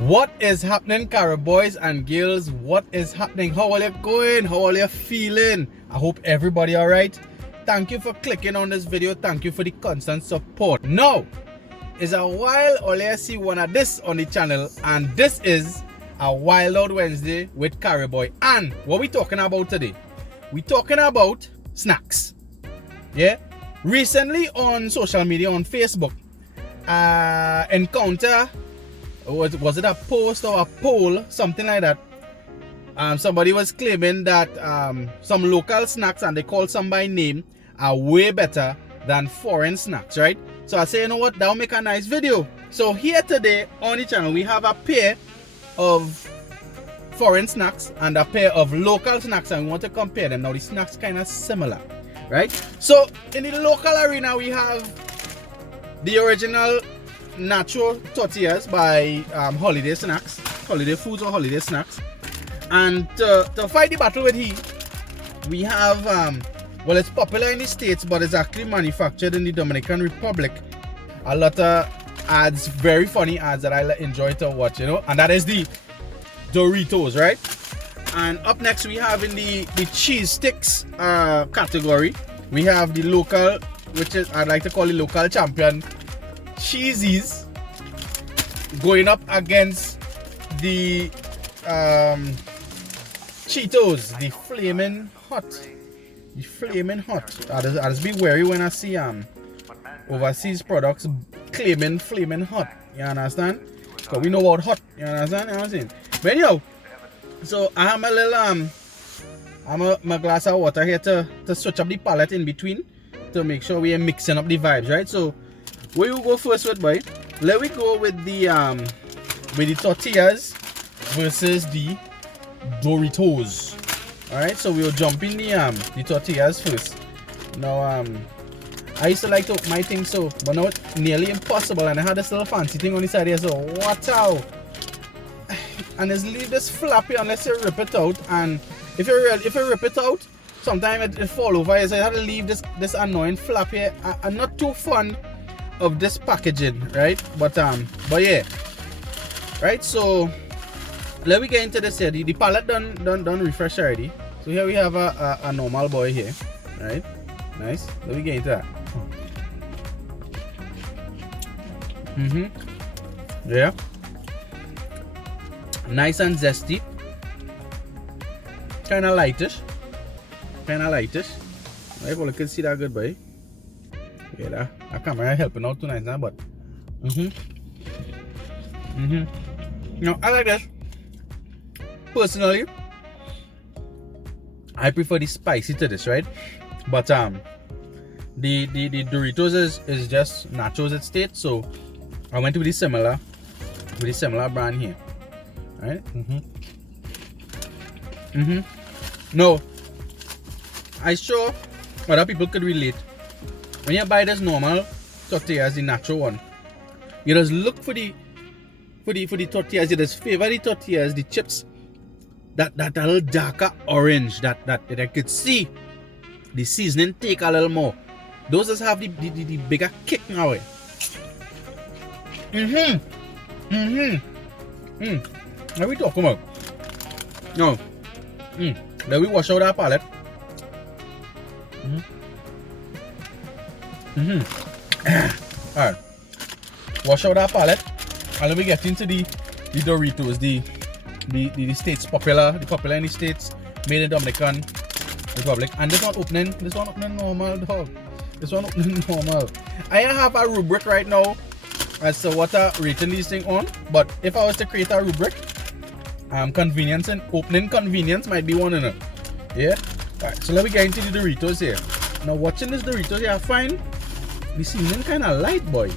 What is happening, Carib boys and girls? What is happening? How are you going? How are you feeling? I hope everybody all right. Thank you for clicking on this video. Thank you for the constant support. Now, it's a while all you see one of this on the channel, and this is a Wild Out Wednesday with Carib Boy. And what we talking about today? We talking about snacks. Yeah. Recently on social media, on Facebook, encounter. Was it a post or a poll, something like that? Somebody was claiming that some local snacks, and they call some by name, are way better than foreign snacks, right? So I say, you know what, that'll make a nice video. So here today on the channel, we have a pair of foreign snacks and a pair of local snacks, and we want to compare them. Now the snacks kind of similar, right? So in the local arena, we have the original Nacho Tortillas by Holiday Snacks, Holiday Foods or Holiday Snacks. And to fight the battle with he, we have, well, it's popular in the States, but it's actually manufactured in the Dominican Republic. A lot of ads, very funny ads that I enjoy to watch, you know, and that is the Doritos, right? And up next we have in the cheese sticks category, we have the local, which is, I'd like to call the local champion, Cheesies, going up against the Cheetos, the flaming hot. I just be wary when I see overseas products claiming flaming hot. You understand? Because we know about hot. You understand? You know what I'm saying? But anyhow, so I have my little my glass of water here to switch up the palette in between, to make sure we are mixing up the vibes, right? So where you go first with, boy? Let we go with the tortillas versus the Doritos. Alright, so we'll jump in the tortillas first. Now I used to like to open my thing so, but now it's nearly impossible, and I had this little fancy thing on the side here, so watch out. And just leave this flappy unless you rip it out, and if you rip it out, sometimes it fall over, so you have to leave this annoying flap here. I'm not too fond of this packaging, right? But yeah, right? So let me get into this here. The palette done refresh already. So here we have a normal boy here, right? Nice. Let me get into that. Yeah, nice and zesty, kind of lightish. Right, well, you can see that good, boy. Yeah, that camera helping out too nice now, but no, I like this. Personally, I prefer the spicy to this, right? But the Doritos is just nachos at state, so I went with the similar brand here. Right? No, I sure other people could relate. When you buy this normal tortillas, the natural one, you just look for the tortillas. You just favor the tortillas, the chips, that little darker orange that I could see the seasoning take a little more. Those just have the bigger kick now. What are we talking about? No. Let me wash out our palette. Alright. Wash out our palette. And let me get into the Doritos, the States popular in the States, made in Dominican Republic. And this one opening normal, dog. This one opening normal. I have a rubric right now as to what I'm rating these things on, but if I was to create a rubric, convenience and opening convenience might be one in it. Yeah? Alright, so let me get into the Doritos here. Now watching this Doritos here, I find the seasoning kinda light, boy.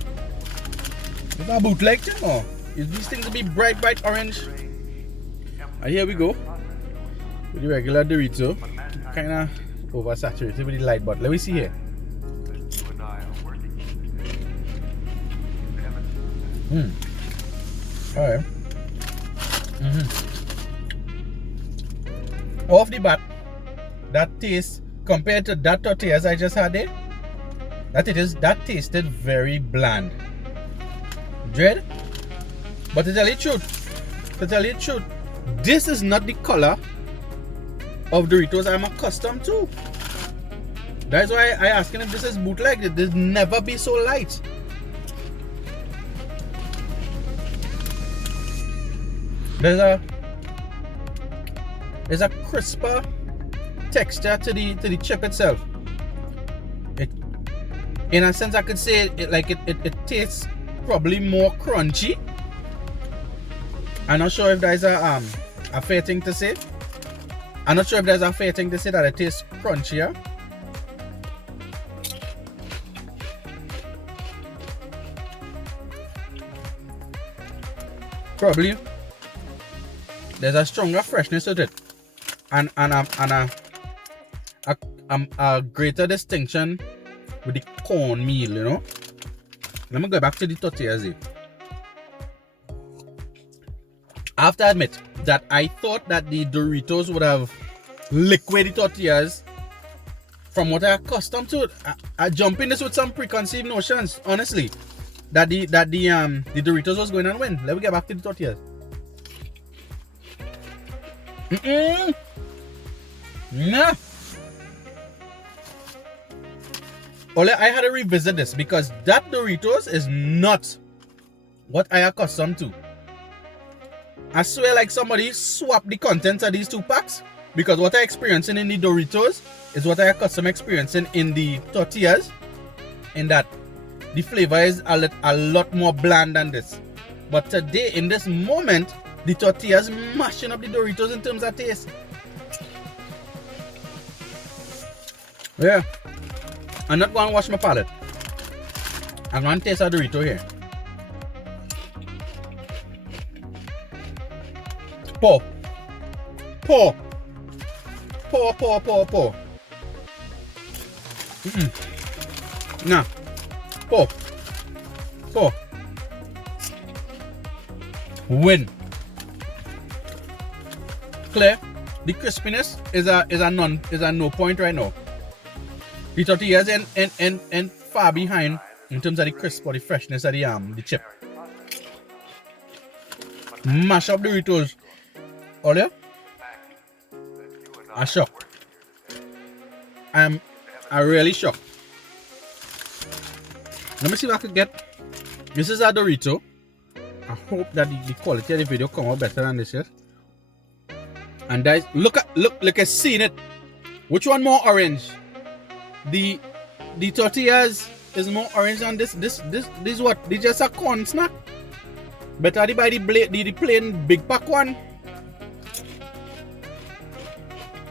It's a bootleg thing, or is these things to be bright orange? And here we go with the regular Dorito. Kinda oversaturated with the light, but let me see here. Alright. Off the bat, that taste compared to that tortillas I just had there, that tasted very bland. Dread, But to tell you the truth, this is not the color of Doritos I'm accustomed to. That's why I asking if this is bootleg. This never be so light. There's a crisper texture to the chip itself. In a sense, I could say it tastes probably more crunchy. I'm not sure if there's a fair thing to say. I'm not sure if there's a fair thing to say that it tastes crunchier. Probably there's a stronger freshness with it, and a greater distinction with the cornmeal, you know. Let me go back to the tortillas here. I have to admit that I thought that the Doritos would have liquid tortillas from what I'm accustomed to. I jump in this with some preconceived notions, honestly, that the Doritos was going to win. Let me get back to the tortillas. Nah. Only I had to revisit this because that Doritos is not what I accustomed to. I swear like somebody swapped the contents of these two packs, because what I experiencing in the Doritos is what I accustomed experiencing in the tortillas, in that the flavor is a lot more bland than this. But today, in this moment, the tortillas mashing up the Doritos in terms of taste. Yeah. I'm not going to wash my palate. I'm going to taste a Dorito here. Pour. Pour. Pour, pour, pour, pour. Nah. Pour. Pour. Win. Clear. The crispiness is a no point right now. The tortillas and far behind in terms of the crisp or the freshness of the chip. Mash up Doritos. Olha. I'm shocked. I'm really shocked. Let me see if I can get. This is a Dorito. I hope that the quality of the video come out better than this, yes. And guys, look at seeing it. Which one more orange? The tortillas is more orange than this. This what? This just a corn snack. Better the buy the plain big pack one.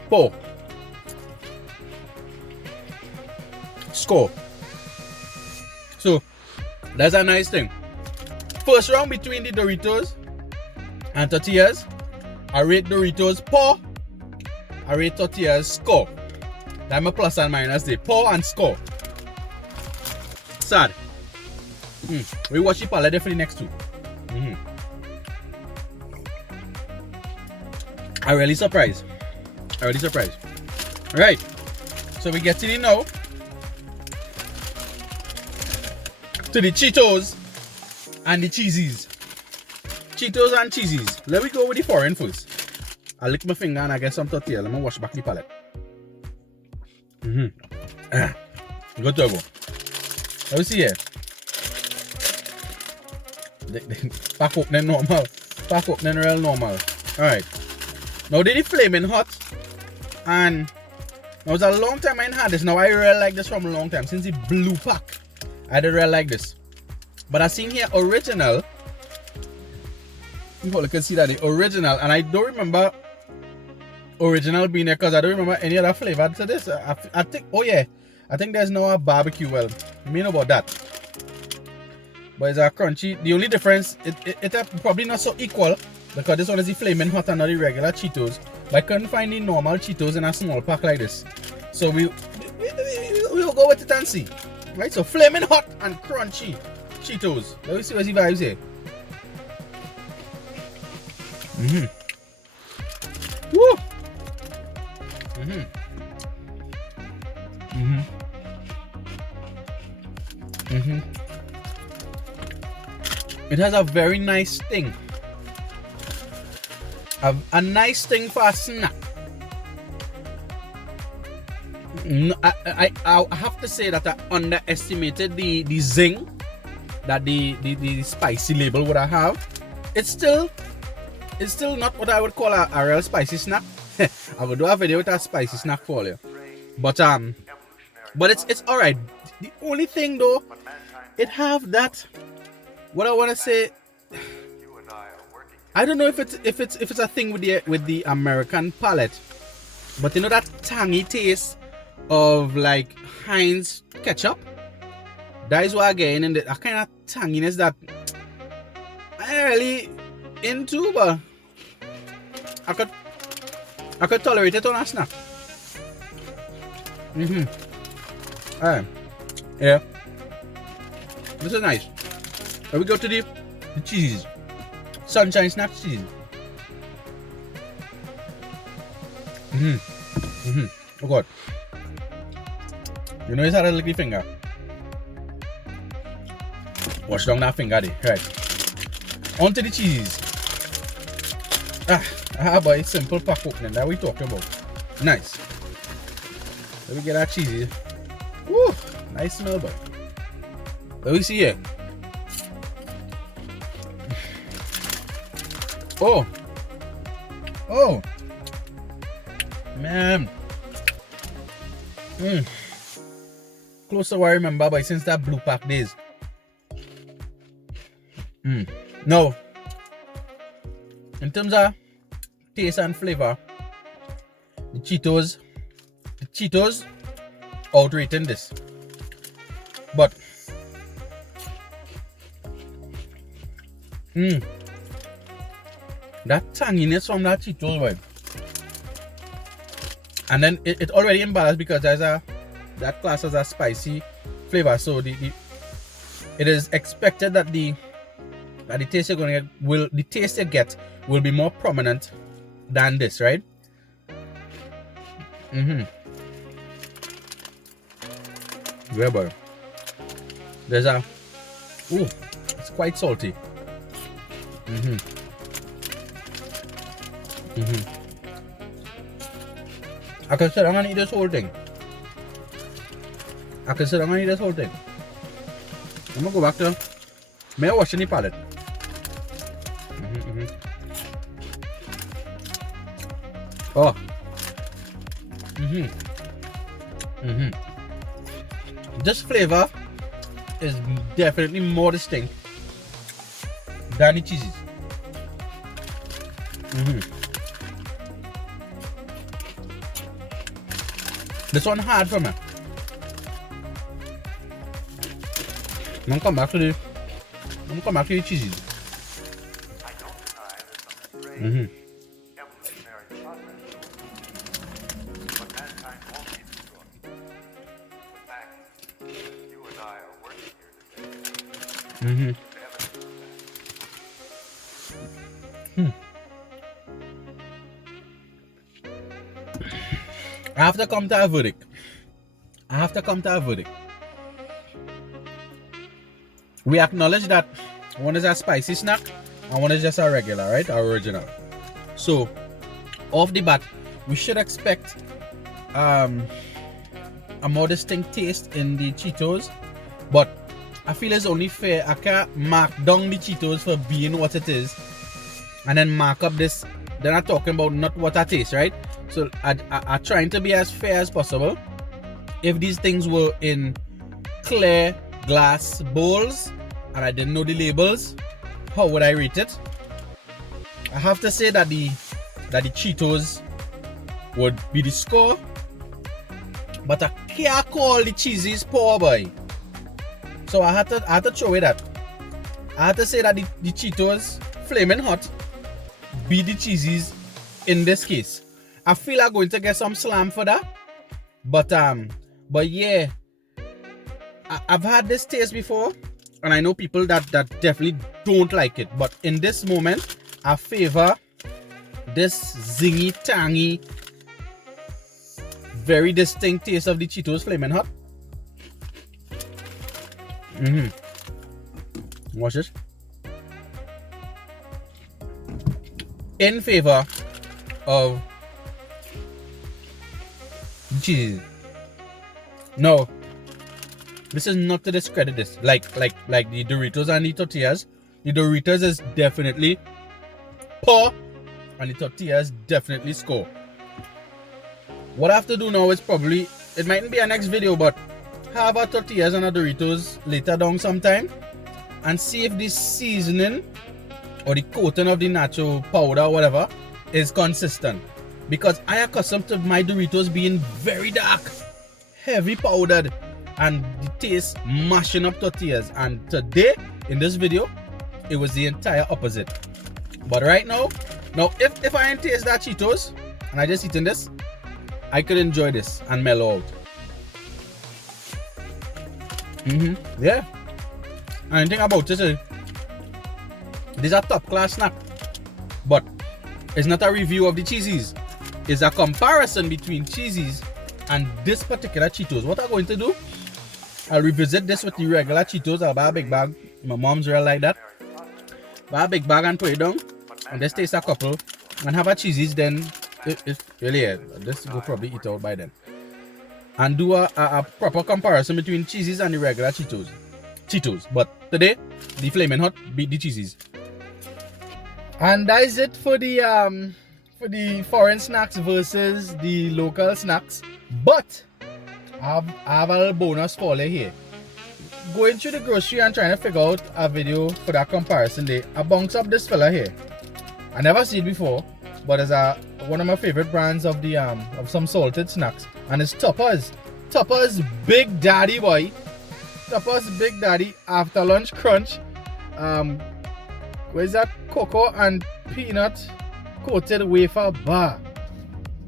Pour. Score. So that's a nice thing. First round between the Doritos and tortillas, I rate Doritos pour. I rate tortillas score. That's my plus and minus there. Pour and score. Sad. We watch the palette for the next two. I'm really surprised. Alright. So we get in now to the Cheetos and the cheesies. Cheetos and cheesies. Let me go with the foreign first. I lick my finger and I get some tortilla. Let me wash back the palette. Good to go. Let me see here. Pack up then normal. Pack up then real normal. Alright. Now they flaming hot. And it was a long time I ain't had this. Now I really like this from a long time. Since the blue pack, I did really like this. But I seen here original. You can see that the original, and I don't remember original being there because I don't remember any other flavor to this. I think, oh yeah, I think there's no barbecue. Well, you mean about that. But it's a crunchy. The only difference, it's probably not so equal because this one is the flaming hot and not the regular Cheetos. But I couldn't find the normal Cheetos in a small pack like this. So we'll go with it and see. Right, so flaming hot and crunchy Cheetos. Let me see what's the vibes here. Woo! It has a very nice sting. A nice sting for a snack. I have to say that I underestimated the zing that the spicy label would have. It's still not what I would call a real spicy snack. I will do a video with a spicy snack for you. But it's alright. The only thing though, it have that, what I want to say, I don't know if it's a thing with the American palate, but you know that tangy taste of like Heinz ketchup. That is what I get in, a kind of tanginess that I ain't really into, but I could tolerate it on a snack. Alright. Yeah. This is nice. Now we go to the cheese. Sunshine snack cheese. Oh god. You know it's had a little finger. Wash down that finger there. Right. Onto the cheese. Boy, simple pack opening that we talking about. Nice. Let me get that cheesy. Woo! Nice smell, boy. Let me see here. Oh! Man. Close to what I remember, boy, since that blue pack days. No. In terms of taste and flavor, the Cheetos outrating this. But that tanginess from that Cheetos, boy. And then it already imbalanced because there's that class has a spicy flavor, so it is expected that the taste you're gonna get the taste you get will be more prominent than this, right? Yeah, boy. There's it's quite salty. I can sit down and eat this whole thing. I'm gonna go back to may I wash any palate. Oh. This flavor is definitely more distinct than the cheeses. This one hard for me. I'm gonna come back to the cheeses. I have to come to a verdict. We acknowledge that one is a spicy snack and one is just a regular, right? Our original. So, off the bat, we should expect a more distinct taste in the Cheetos, but I feel it's only fair. I can't mark down the Cheetos for being what it is and then mark up this. They're not talking about not what I taste, right? So I trying to be as fair as possible. If these things were in clear glass bowls and I didn't know the labels, how would I rate it? I have to say that the Cheetos would be the score, but I can't call the cheeses poor, boy. So I had to throw it that. I had to say that the Cheetos flaming hot be the cheeses in this case. I feel I'm going to get some slam for that, but yeah, I've had this taste before, and I know people that definitely don't like it. But in this moment, I favor this zingy, tangy, very distinct taste of the Cheetos flaming hot. Watch it. in favor of cheese. No, this is not to discredit this. Like the Doritos and the Tortillas. The Doritos is definitely poor, and the Tortillas definitely score. What I have to do now is probably, it mightn't be a next video, but have a Tortillas and a Doritos later down sometime and see if the seasoning or the coating of the nacho powder or whatever is consistent. Because I am accustomed to my Doritos being very dark, heavy powdered, and the taste mashing up Tortillas. And today, in this video, it was the entire opposite. But right now, if I ain't taste that Cheetos and I just eating this, I could enjoy this and mellow out. Yeah. And the thing about this is, these are top class snack. But it's not a review of the cheesies. It's a comparison between cheesies and this particular Cheetos. What I'm going to do, I'll revisit this with the regular Cheetos. I'll buy a big bag. My mom's real like that. Buy a big bag and put it down. And just taste a couple. And have a cheesies, then it's really, this will probably eat out by then. And do a proper comparison between cheesies and the regular Cheetos. But today, the Flaming Hot beat the cheesies. And that is it for the foreign snacks versus the local snacks. But I have a little bonus for you here. Going through the grocery and trying to figure out a video for that comparison day, I bounce up this fella here. I never seen it before, but it's one of my favorite brands of the of some salted snacks, and it's Tupper's Big Daddy, boy. Tupper's Big Daddy After Lunch Crunch. Where's that? Cocoa and peanut coated wafer bar.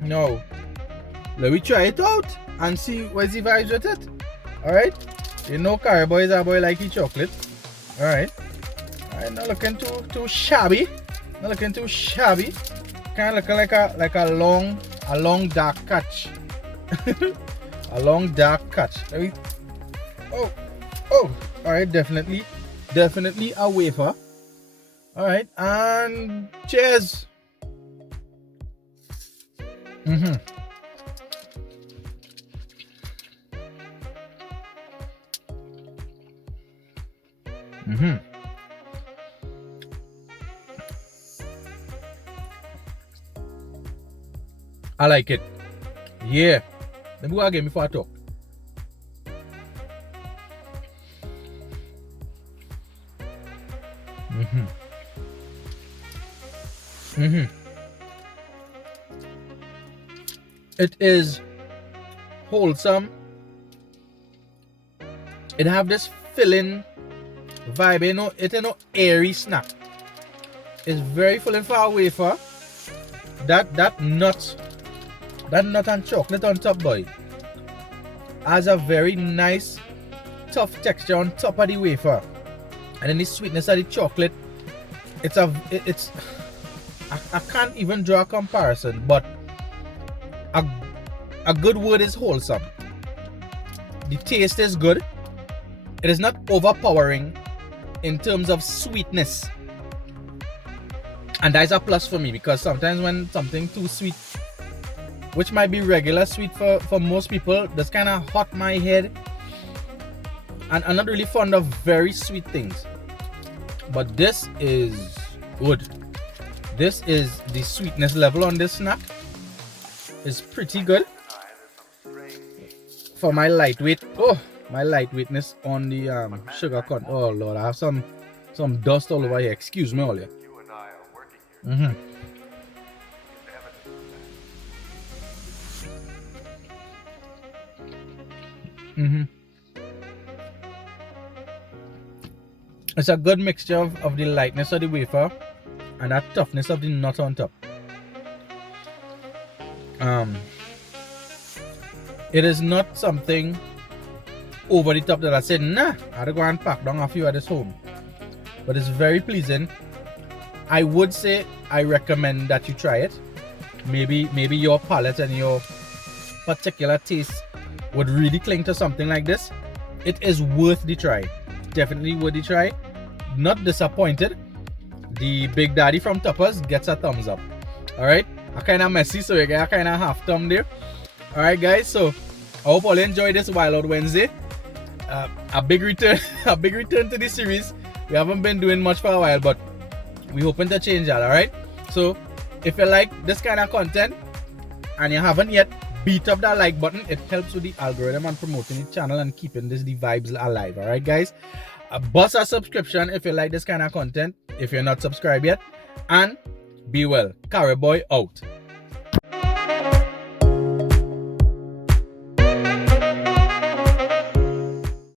Now, let me try it out and see what's the vibes with it. Alright? You know Carib Boy is a boy like his chocolate. Alright, not looking too shabby. Not looking too shabby. Kind of looking like a long dark catch. A long dark catch. Let me, oh, alright, definitely a wafer. Alright, and cheers. I like it. Yeah. Let me go again before I talk. It is wholesome. It have this filling vibe, you know. It's an airy snack. It's very filling for a wafer. That nut and chocolate on top, boy, has a very nice tough texture on top of the wafer, and then the sweetness of the chocolate. I can't even draw a comparison, but a good word is wholesome. The taste is good. It is not overpowering in terms of sweetness, and that is a plus for me, because sometimes when something too sweet, which might be regular sweet for most people, that's kind of hot my head, and I'm not really fond of very sweet things. But this is good. This is the sweetness level on this snack is pretty good for my lightweight. Oh, my lightweightness on the sugar content. Oh Lord, I have some dust all over here. Excuse me, all here. It's a good mixture of the lightness of the wafer and that toughness of the nut on top. It is not something over the top that I said, nah, I had to go and pack down a few at this home. But it's very pleasing. I would say I recommend that you try it. Maybe your palate and your particular taste would really cling to something like this. It is worth the try. Definitely worth the try. Not disappointed. The Big Daddy from Toppers gets a thumbs up. Alright? I kind of messy, so you get a kind of half thumb there. Alright guys, so I hope all enjoyed this Wild Out Wednesday. A big return to the series. We haven't been doing much for a while, but we're hoping to change that. Alright? So if you like this kind of content and you haven't yet, beat up that like button. It helps with the algorithm and promoting the channel and keeping the vibes alive. Alright guys, bust a subscription if you like this kind of content, if you're not subscribed yet, and be well. Carib Boy out.